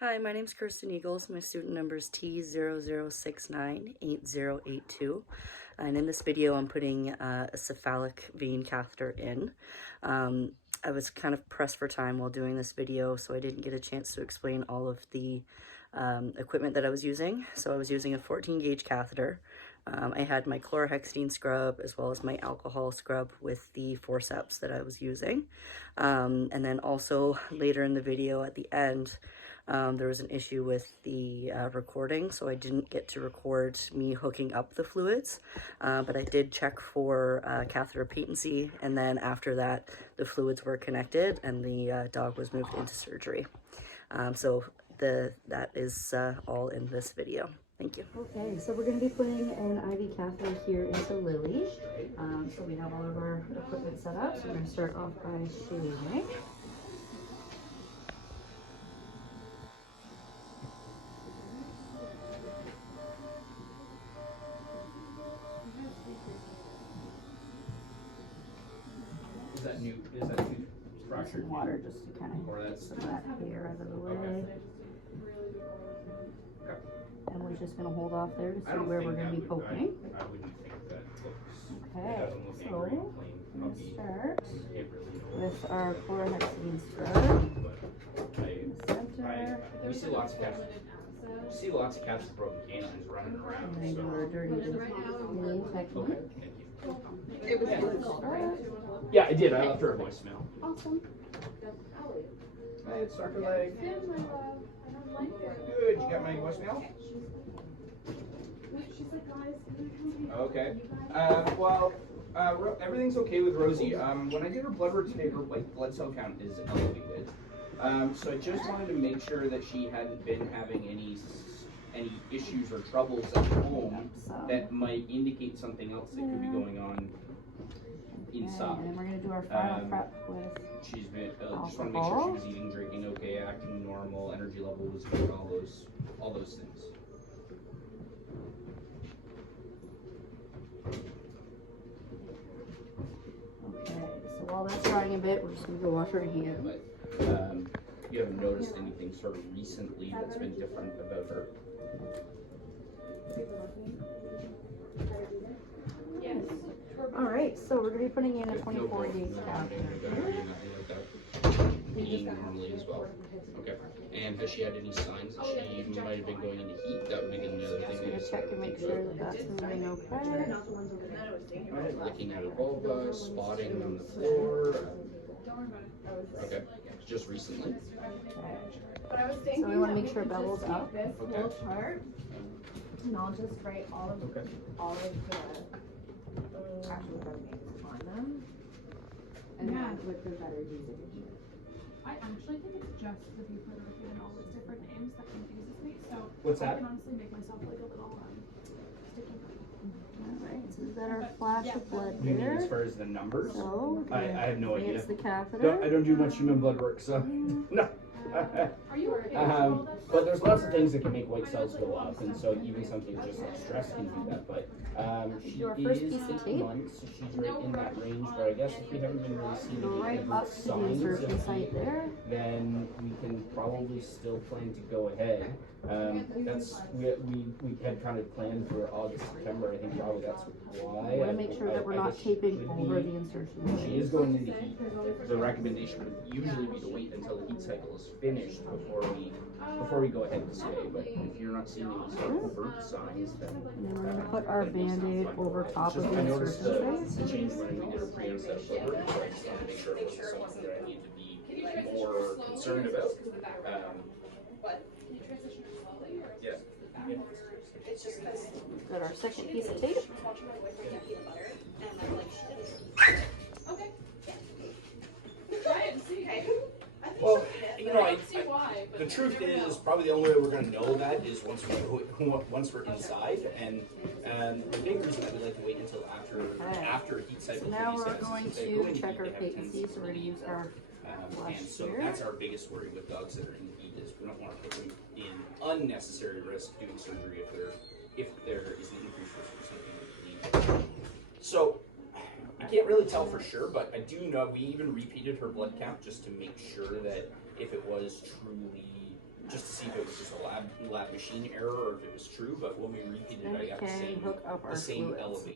Hi, my name is Kirsten Eagles. My student number is T00698082. And in this video, I'm putting a cephalic vein catheter in. I was kind of pressed for time while doing this video, so I didn't get a chance to explain all of the equipment that I was using. So I was using a 14 gauge catheter. I had my chlorhexidine scrub as well as my alcohol scrub with the forceps that I was using. And then also later in the video at the end, there was an issue with the recording, so I didn't get to record me hooking up the fluids, but I did check for catheter patency, and then after that, the fluids were connected and the dog was moved into surgery. So that is all in this video. Thank you. Okay, so we're going to be putting an IV catheter here into Lily. So we have all of our equipment set up, so we're going to start off by shaving. Is that new structure? Some water just to kind of get some of that hair out of the way. Okay. And we're just going to hold off there to see where we're going to be poking. I wouldn't think that looks. Okay, Look so angry, we're going to start really with our chlorhexidine scrub. Center. We see lots of cats. With broken canines running around. And then do our dirty clean technique. Thank you. It was Yeah, I did. I left her a voicemail. awesome. Hey, it's Dr. Leg. Good. You got my voicemail? Okay. Everything's okay with Rosie. When I did her blood work today, her white blood cell count is elevated. So I just wanted to make sure that she hadn't been having any issues or troubles at home that might indicate something else that could be going on inside. And then we're going to do our final prep with She's been just want to make sure she was eating, drinking okay, acting normal, energy level was good, all those things. Okay, so while that's drying a bit, we're just going to go wash our hands. But you haven't noticed anything sort of recently that's been different about her? Yes. All right, so we're going to be putting in a 24 gauge catheter. Eating normally as well. Okay. And has she had any signs that she might have been going into heat? That would be the other thing. Just going to check and make sure that that's moving okay. Looking at her vulva, spotting on the floor. Okay. Just recently. Okay. So we want to make sure bubbles up. This whole chart, and I'll just write all of the actual names on them, and then with the better usage. I actually think it's just the buprenorphine and all those different names that confuses me. So What's that? I can honestly make myself like a little sticky. Alright, so we've got our flash of blood You mean as here. far as the numbers? So, I have no idea. it's the catheter. I don't do much human blood work, so no. Are you okay? But there's lots of things that can make white cells go up, and so even something just like stress can do that. But she Do our first is piece of 8 tape. months, so she's right in that range where I guess if we haven't been really seeing Go right any up to the signs insertion of site heat, there. then we can probably still plan to go ahead. That's we had kind of planned for August, September. I think probably that's why. We want to make sure that we're not taping over the insertion She site. is going into heat. The recommendation would usually be to wait until the heat cycle is finished before we go ahead and stay. But if you're not seeing any sort of overt signs, then And then we're going to put our band-aid over top of just the I noticed insertion site. the change when we did a pre-onset blood work, so I just wanted to make sure it wasn't something that I need to be more concerned about. Yeah. We've got our second piece of tape. Okay. Try it and see. Well, I see why. the truth is probably the only way we're going to know that is once we're inside, and the big reason that we like to wait until after heat cycle. So now we're resets going is if they go to into check heat, our they have a patency, tendency so we're going to use our flush and so here. that's our biggest worry with dogs that are in heat is we don't want to put them in unnecessary risk doing surgery if there is an increased risk for something like bleeding. So I can't really tell for sure, but I do know we even repeated her blood count just to make sure that if it was just to see if it was just a lab machine error or if it was true. But when we repeated it, I got the Can same hook up our elevation.